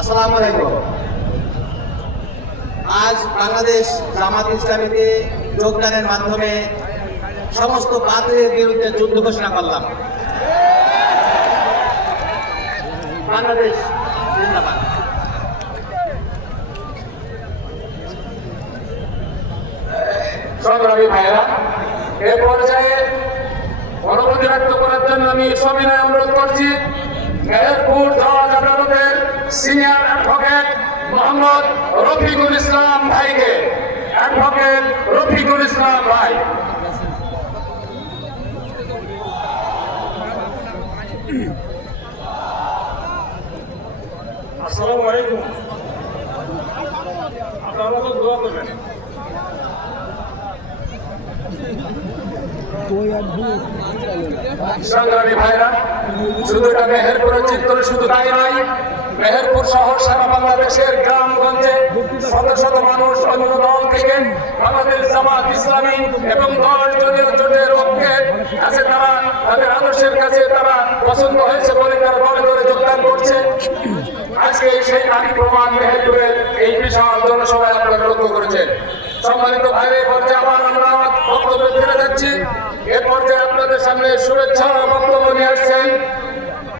আসসালামু আলাইকুম। আজ বাংলাদেশ জামাত ইসলামীতে যোগদানের মাধ্যমে সমস্ত বাতিলের বিরুদ্ধে যুদ্ধ ঘোষণা করলাম। বাংলাদেশ সংগ্রামী এ পর্যায়ে ব্যক্ত করার জন্য আমি সবিনয় অনুরোধ করছি। মেহেরপুর জজ আদালতের সিনিয়র অ্যাডভোকেট মোহাম্মদ রফিকুল ইসলাম ভাইকে। অ্যাডভোকেট রফিকুল ইসলাম ভাই। আসসালামু আলাইকুম। ভাইরা, শুধু এটা মেহেরপুরের চিত্র, শুধু তাই নয় মেহেরপুর শহর সারা বাংলাদেশের গ্রামগঞ্জে শত শত মানুষ অন্য দল থেকে বাংলাদেশ জামাত ইসলামী এবং দল জলীয় জোটের পক্ষে কাছে তারা, তাদের আদর্শের কাছে তারা পছন্দ হয়েছে বলে তারা দলে দলে যোগদান করছে। আজকে সেই নারী প্রমাণ মেহেরপুরের এই বিশাল জনসভায় আপনারা লক্ষ্য করেছেন। সম্মানিত ভাইরে পর্যায়ে আবার আমরা বক্তব্য ফিরে যাচ্ছি। এ পর্যায়ে আপনাদের সামনে শুভেচ্ছা আসছেন